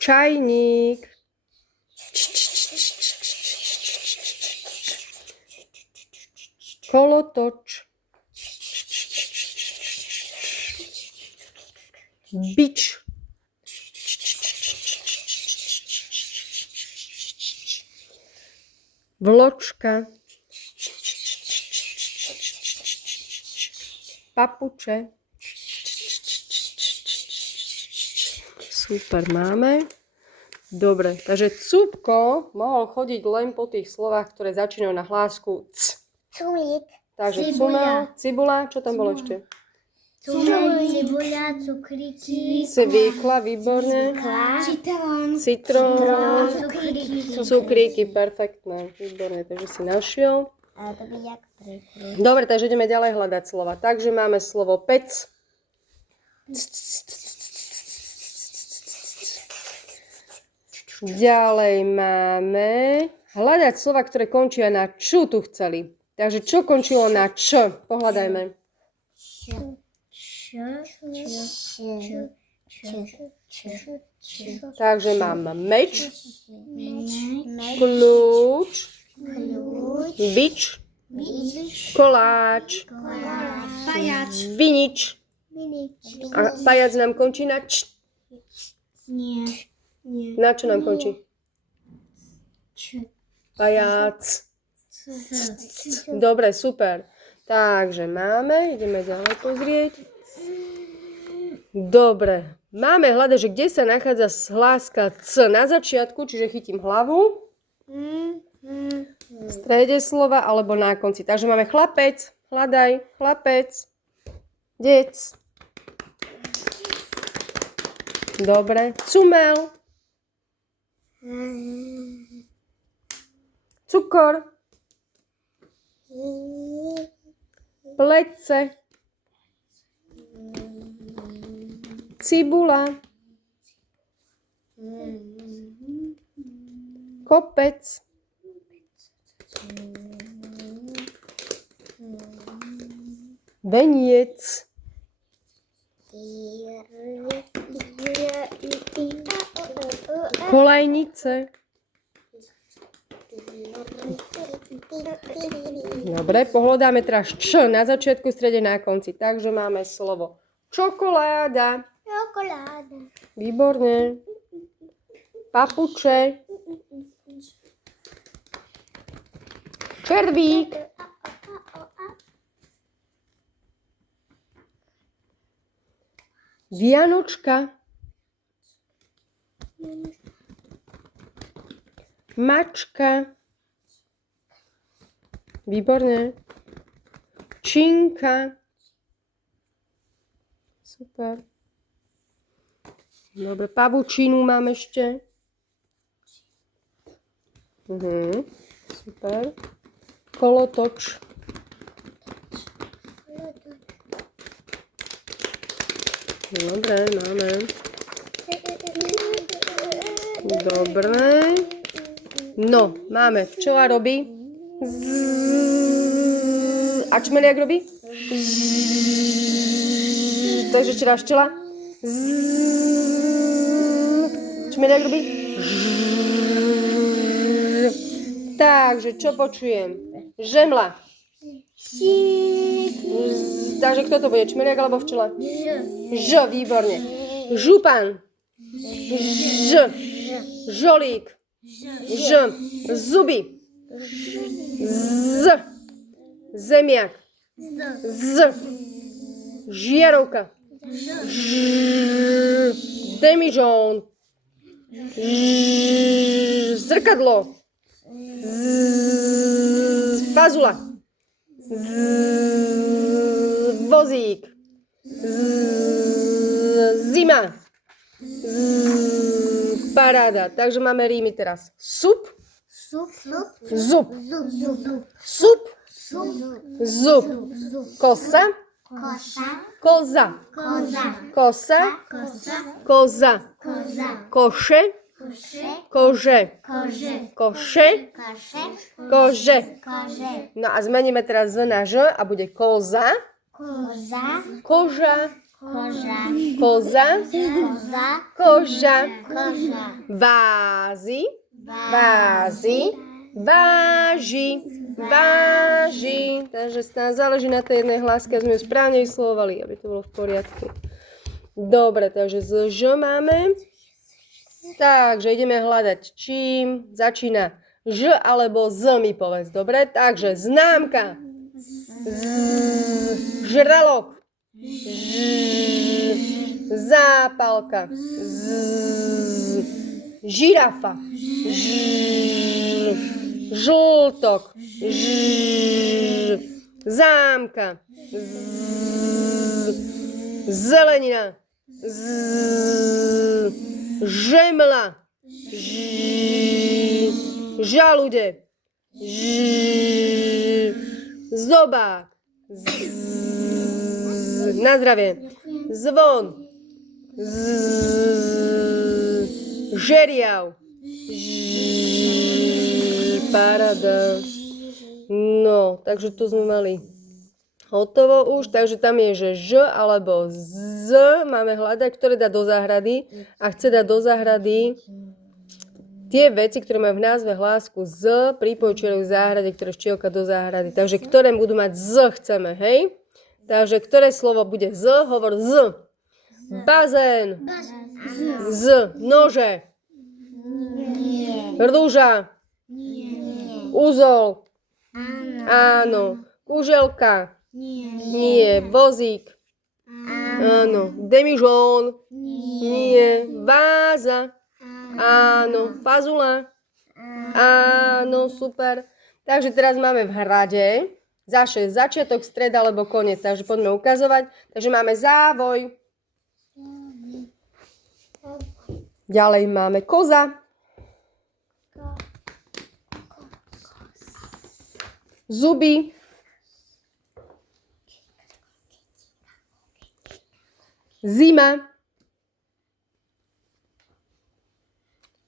Čajník. Kolotoč. Bič. Vločka. Papuče. Super, máme. Dobre, takže Cúbko mohol chodiť len po tých slovách, ktoré začínajú na hlásku c. Culík. Takže cumel, cibula, čo tam bolo ešte? Cumel, cibuľa, cukriky. Cvikla, výborné. Citrón. Cukríky, perfektné. Výborné, takže si našiel. Ale to by jak príklad. Dobre, takže ideme ďalej hľadať slova. Takže máme slovo pec. Ďalej máme hľadať slova, ktoré končia na ču tu chceli. Takže čo končilo na č? Pohľadajme. Takže mám meč, kľúč, bič, koláč, vinič. A pajac nám končí na č. Nie. Na čo nám končí? Pajac. Dobre, super. Takže ideme ďalej pozrieť. Dobre, máme hľadať, že kde sa nachádza hláska c na začiatku, čiže chytím hlavu, v strede slova alebo na konci. Takže máme chlapec, hľadaj, chlapec, dec. Dobre, cumel, cukor, plece, cibula, kopec, veniec, kolajnice. Dobre, pohľadáme teraz č na začiatku, strede, na konci. Takže máme slovo čokoláda. Čokoláda. Výborne. Papuče. Červík. Vianočka. Mačka. Výborne. Činka. Super. Dobre, pavučinu mám ešte. Super. Kolotoč. Dobre, máme. Dobre. No, máme. Včela robí. A čmeliak robí? Takže ešte raz včela. Čmeliak robí? Takže, čo počujem? Žemla. Takže kto to bude? Čmeliak alebo včela? Ž, výborne. Župan. Ž. Žolík. Ž. Zuby. Z. Zemiak. Z. Žiarovka. Demižón. Zrkadlo. Fazula. Vozík. Zima. Paráda. Takže máme rímy teraz. Sup. Zub. Sup. Zub. Kosa. Koza. Kosa. Koza. Koše. Kože. Kože. No a zmeníme teraz z na ž a bude koza. Koža. Koža. Koza. Koza. Koža. Koža. Vázy. Vázy. Váži. Váži. Takže nám záleží na tej jednej hláske, aby sme ju správne vyslovovali, aby to bolo v poriadku. Dobre, takže z ž máme. Takže ideme hľadať čím. Začína ž alebo z mi povedz. Dobre, takže známka. Žralok. Zápalka. Žirafa. Žltok. Zámka. Zelenina. Žemla. Žalude. Zobák. Na zdravie. Zvon. Žeriav. Paráda. No, takže tu sme mali hotovo už, takže tam je, že ž alebo z máme hľadať, ktoré dá do záhrady a chce dať do záhrady tie veci, ktoré majú v názve hlásku z, pripočítajú v záhrade, ktoré včielka do záhrady. Takže ktoré budú mať z chceme, hej? Takže ktoré slovo bude z, hovor z. Bazén. Z. Nože. Rúža. Úzol. Áno. Kuželka. Nie. Vozík. Áno. Demižón. Nie. Váza. Áno. Fazula. Áno, super. Takže teraz máme v hrade zase začiatok, stred alebo koniec. Takže poďme ukazovať. Takže máme závoj. Ďalej máme koza. Zuby. Zima.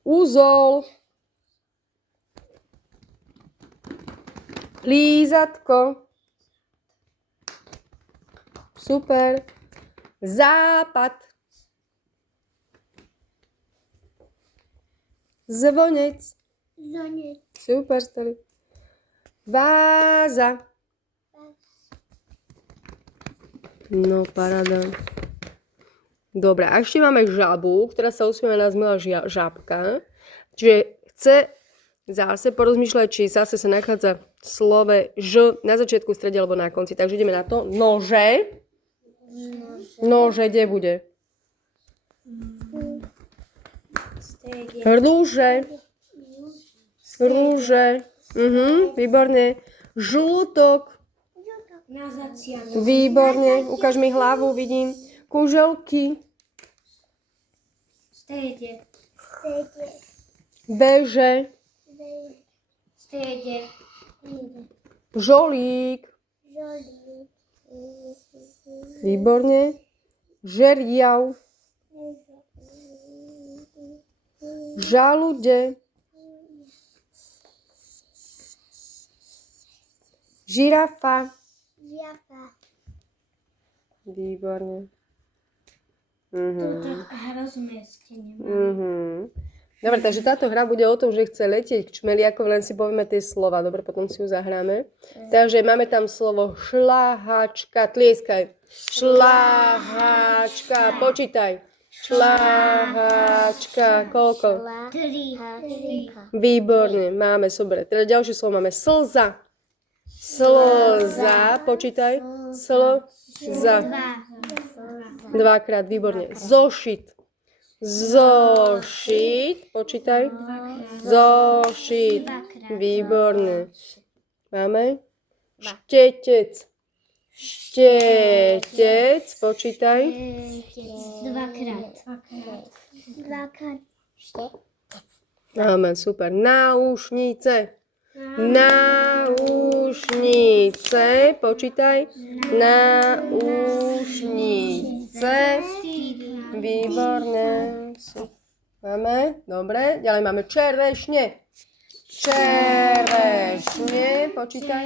Úzol. Lízatko. Super. Západ. Zvonec. Super, starý. Váza. No, paráda. Dobre, a ešte máme žabu, ktorá sa usmieva, nás milá žabka. Čiže chce zase porozmýšľať, či zase sa nachádza v slove ž na začiatku, strede alebo na konci. Takže ideme na to. Nože. Nože, kde bude? Rúže. Rúže. Výborne. Žlútok. Výborne. Ukáž mi hlavu, vidím. Kuželky. Veže. Žolík. Výborne. Žeriav. Žalude. Žirafa. Výborne. Dobre, takže táto hra bude o tom, že chce letieť k čmeliakovi, len si povieme tie slova. Dobre, potom si ju zahráme. Takže máme tam slovo šľahačka, tlieskaj. Šľahačka, počítaj. Šľahačka, koľko? 3. Výborne, máme, super. Teda ďalšie slovo máme slza. Slza, počítaj. Slza. 2-krát, výborne. Zošit. Zošit, počítaj. Zošit. Výborne. Máme? Štetec. Štetec, počítaj. 2-krát. Máme, super. Náušnice. Náušnice, počítaj. Náušnice. Výborné. Máme, dobre. Ďalej máme čerešne. Čerešne, počítaj.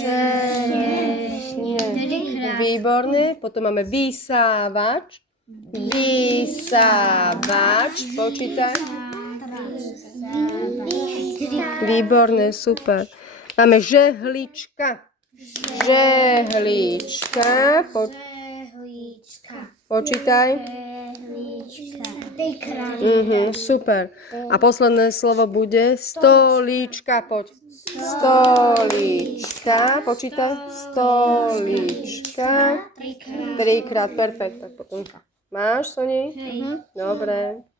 Čerešne. Výborne. Potom máme vysávač. Vysávač, počítaj. Výborne, super. Máme žehlička. Žehlička. Počítaj. Super. A posledné slovo bude stolička. Poď. Stolička. Počítaj. Stolička. Trikrát. Perfekt. Tak potom máš, Soni? Dobre.